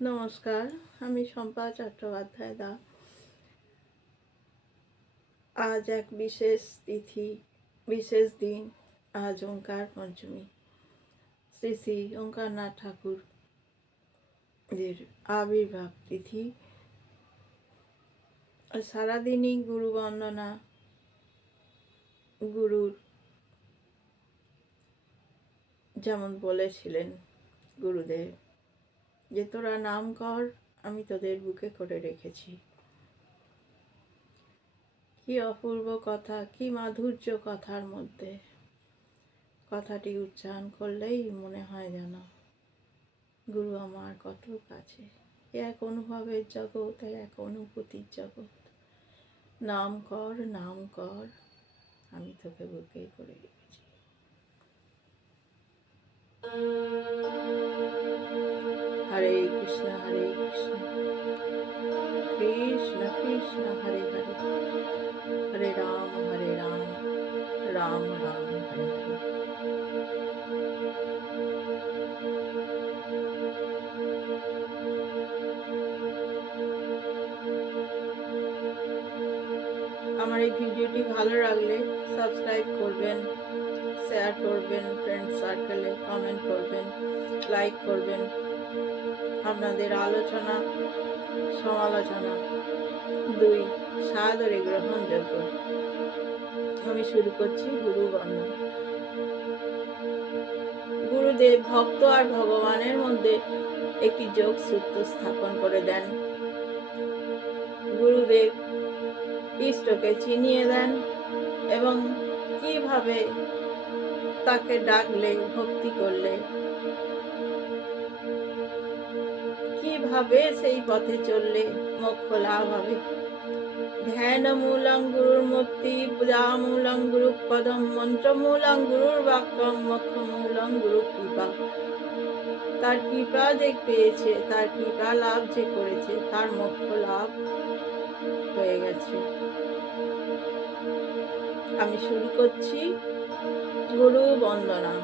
নমস্কার, আমি শম্পা চট্টোপাধ্যায় দা। আজ এক বিশেষ তিথি, বিশেষ দিন। আজ ওঙ্কার পঞ্চমী। শ্রী শ্রী ওঙ্কারনাথ ঠাকুর এর আবির্ভাব তিথি। সারাদিনই গুরু বন্দনা, গুরুর যেমন বলেছিলেন গুরুদেব যে তোরা নাম কর, আমি তোদের বুকে করে রেখেছি। কি অপূর্ব কথা, কি মাধুর্য কথার মধ্যে। কথাটি উচ্চারণ করলেই মনে হয় যেন গুরু আমার কত কাছে। এক অনুভবের জগৎ, এক অনুভূতির জগৎ। নাম কর, নাম কর, আমি তোকে বুকে করে রেখেছি। হরে কৃষ্ণ হরে কৃষ্ণ, কৃষ্ণ কৃষ্ণ হরে হরে, হরে রাম রাম রাম হরে হরে। আমার এই ভিডিওটি ভালো লাগলে সাবস্ক্রাইব করবেন, শেয়ার করবেন, ফ্রেন্ড সার্কেলে কমেন্ট করবেন, লাইক করবেন। আপনাদের আলোচনা সমালোচনা দুই সাদরে গ্রহণযোগ্য। আমি শুরু করছি গুরু বন্দনা। গুরুদেব ভক্ত আর ভগবানের মধ্যে একটি যোগ সূত্র স্থাপন করে দেন। গুরুদেব ইষ্টকে চিনিয়ে দেন এবং কিভাবে তাকে ডাকলে, ভক্তি করলে কিভাবে সেই পথে চললে মোক্ষ লাভ হবে। ধ্যান মূলং গুরুর মূর্তি, পূজা মূলং গুরু পদম, মন্ত্র মূলং গুরুর বাক্যম, মোক্ষ মূলং গুরু কৃপা। তার কৃপা যে পেয়েছে, তার কৃপা লাভ যে করেছে, তার মোক্ষ লাভ হয়ে গেছে। আমি শুরু করছি গুরু বন্দনা।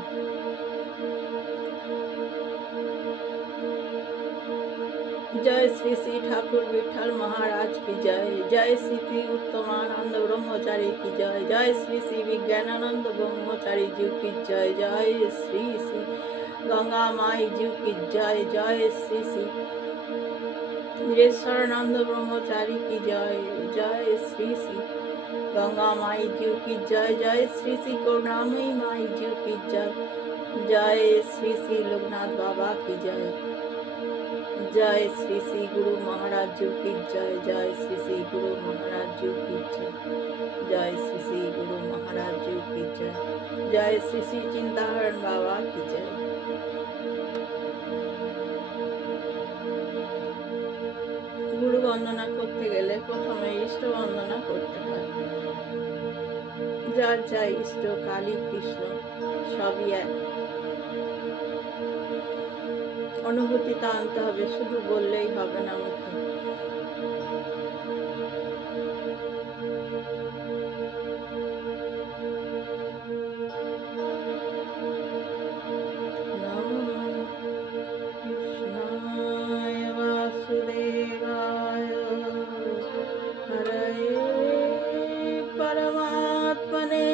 जय श्री श्री ठाकुर विठल महाराज की जय। जय श्री श्री उत्तमानंद ब्रह्मचारी की जय। जय श्री श्री विज्ञानानंद ब्रह्मचारी जी की जय। जय श्री श्री गंगा माई जी की जय। जय श्री श्री वीरेश्वरानंद ब्रह्मचारी की जय। जय श्री श्री गंगा माई जी की जय। जय श्री श्री करुणामयी माई जी की जय। जय श्री श्री लोकनाथ बाबा की जय। जय श्री श्री गुरु महाराज जी की जय। जय श्री श्री गुरु महाराज जी की जय। जय श्री श्री गुरु महाराज जी की जय। जय श्री श्री चिंताहरण बाबा की जय। গুরু বন্দনা করতে গেলে প্রথমে ইষ্ট বন্দনা করতে হয়। যার যা ইষ্ট, কালী কৃষ্ণ সবই এক। অনুভূতিটা আনতে হবে, শুধু বললেই হবে না মুখে। কৃষ্ণায় বাসুদেবায়, হরে পরমাত্মনে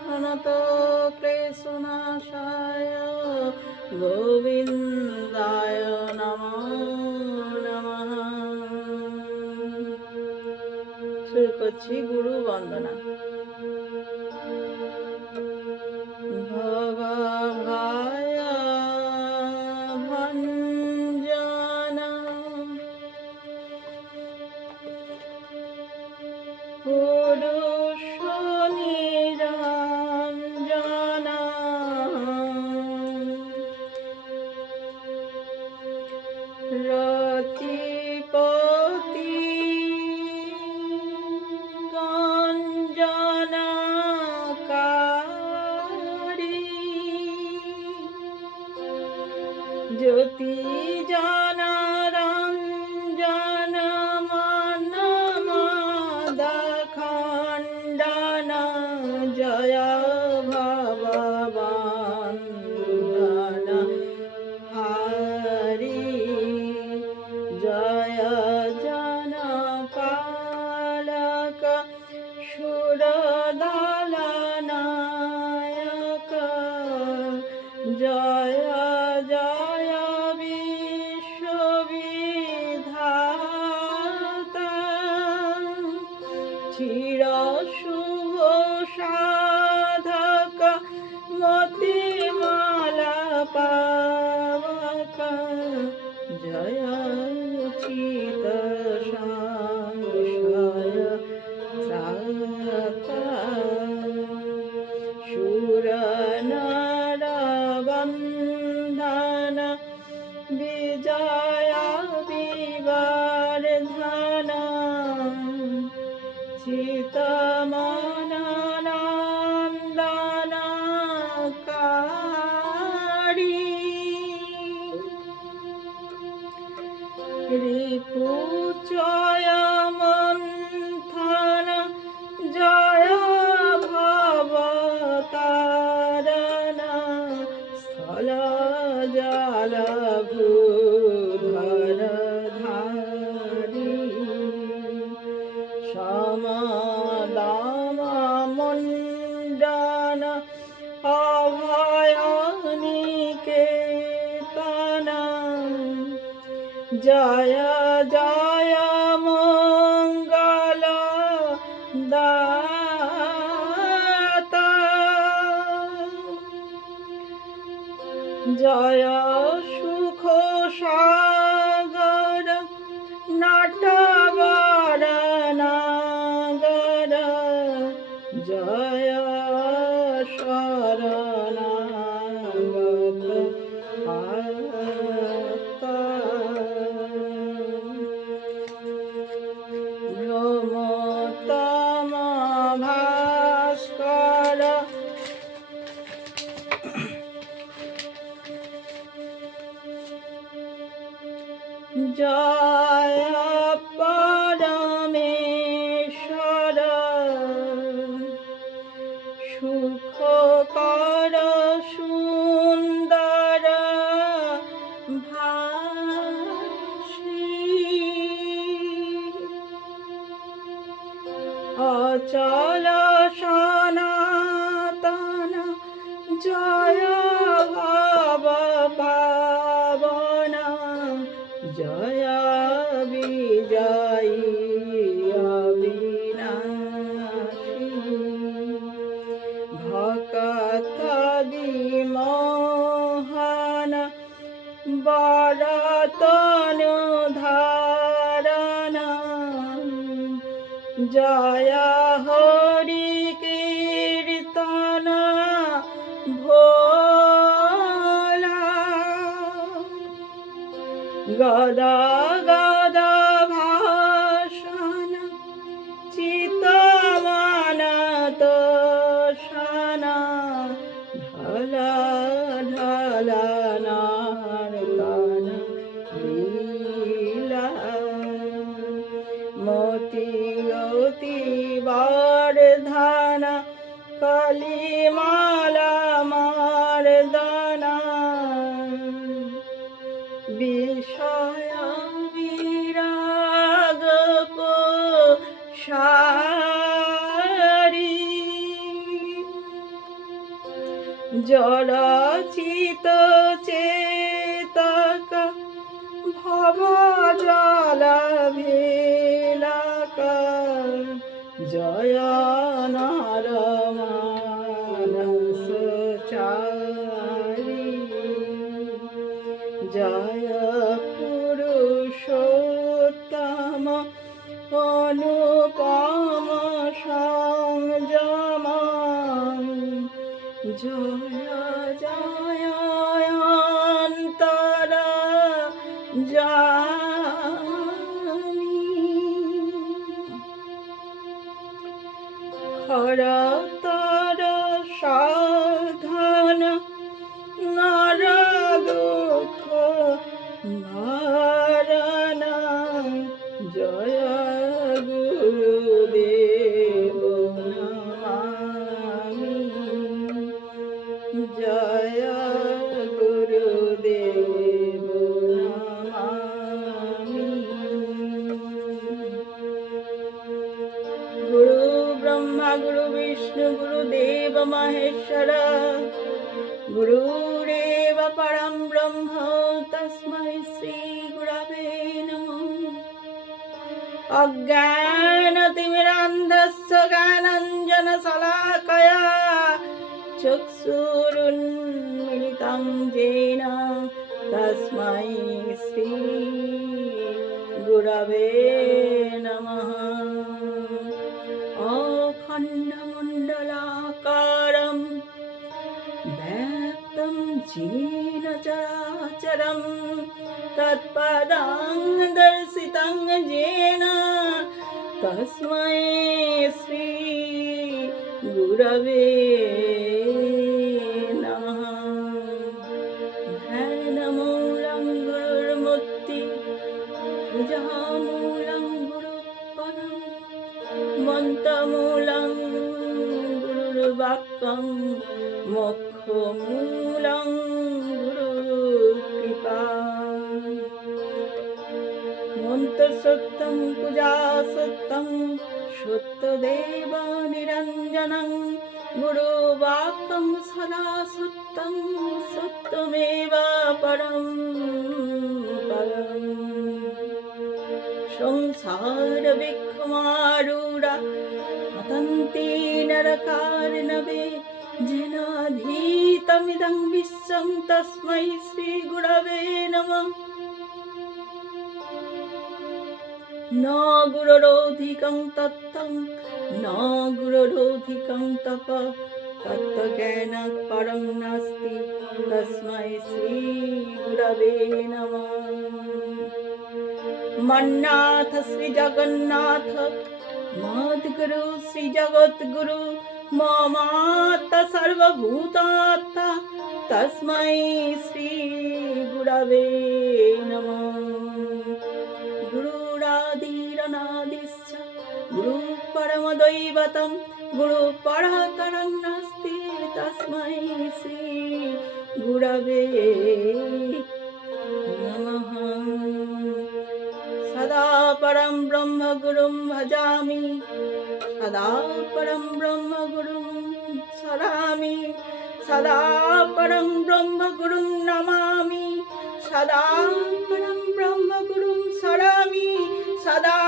প্রণত ক্লেশনাশায় গোবিন্দায় নমো নমঃ। শুরু করছি গুরু বন্দনা। ভবভয় ভঞ্জন পুরুষ নিরঞ্জন, রতিপতি গঞ্জনকারী, জ্যোতি জনরঞ্জন মনমদখণ্ডন, জয় ভববন্ধন হরি। जया विवर्धनं चित्तमननन्दनकारी रिपुजय मन्थन जय भवतारण स्थल जल भूधर धारी समदाम मुण्डन अभय निकेतन जय जय मंगल दाता जय सुख सागर नटवर नागर जय शरणागत आता ब्रह्मोत्तम भास्कर जय परमेश्वर सुखकर सुंदर भाषी अचल सनातन जय भव पावन जय विजयी अविनाशी भक्त विमोहन बरतनुधारण जय हरि कीर्तन भोला गदा गदा भाषण चितमन तोषण ढल ढल नर्तन लीला मोती अति वर्धन कलिमाला मर्दना विषय विराग को सारी जड़ चित चेतक भव जल भेलक जय नर मानस चारी जय पुरुषोत्तम अनुपम संयम जय जय अंतर जामी खरतर साधन नर दुख भरण जय गुरुदेव नमामि जय गुरुदेव नमामि गुरु ब्रह्मा गुरु विष्णु गुरुदेव महेश्वर गुरुरेव परं ब्रह्म तस्मै श्री गुरवे नमः अज्ञानतिमिरान्धस्य ज्ञानाञ्जनशलाकया चक्षुरुन्मिलितं येन तस्मै श्री गुरवे नमः अखण्डमण्डलाकारं व्याप्तं येन चराचरं तत्पदं दर्शितं येन तस्मै श्री गुरवे नमः। ध्यानमूलं गुरुर्मुक्ति पूजामूलं गुरुपदं मन्त्रमूलं गुरुर्वाक्यं मोक्षमूलं गुरुकृपा। मन्त्र सत्यं पूजा सत्यं सत्यदेव निरञ्जनं गुरुवाक्यं सदा सत्यं सत्यमेव परं परम्। संसार विक्षमारूढा पतन्ति नरकार्णवे जेनाधीतमिदं विश्वं तस्मै श्रीगुरवे नमः। न गुरोधिकं तत्त्वं न गुरोधिकं तप तत्त्वज्ञानात् परं नास्ति तस्मै श्रीगुरवे नमः। मन्नाथ श्री जगन्नाथ मद्गुरु श्री जगद्गुरु ममात्मा सर्वभूतात्मा तस्मै श्री गुरवे नमः। गुरुरादिरनादिश्च गुरु परमदैवतं गुरु परतरं नास्ति तस्मै श्री गुरवे नमः। सदा परं ब्रह्म गुरुं भजामि सदा परं ब्रह्म गुरुं स्मरामि सदा परं ब्रह्म गुरुं नमामि सदा परं ब्रह्म गुरुं स्मरामि सदा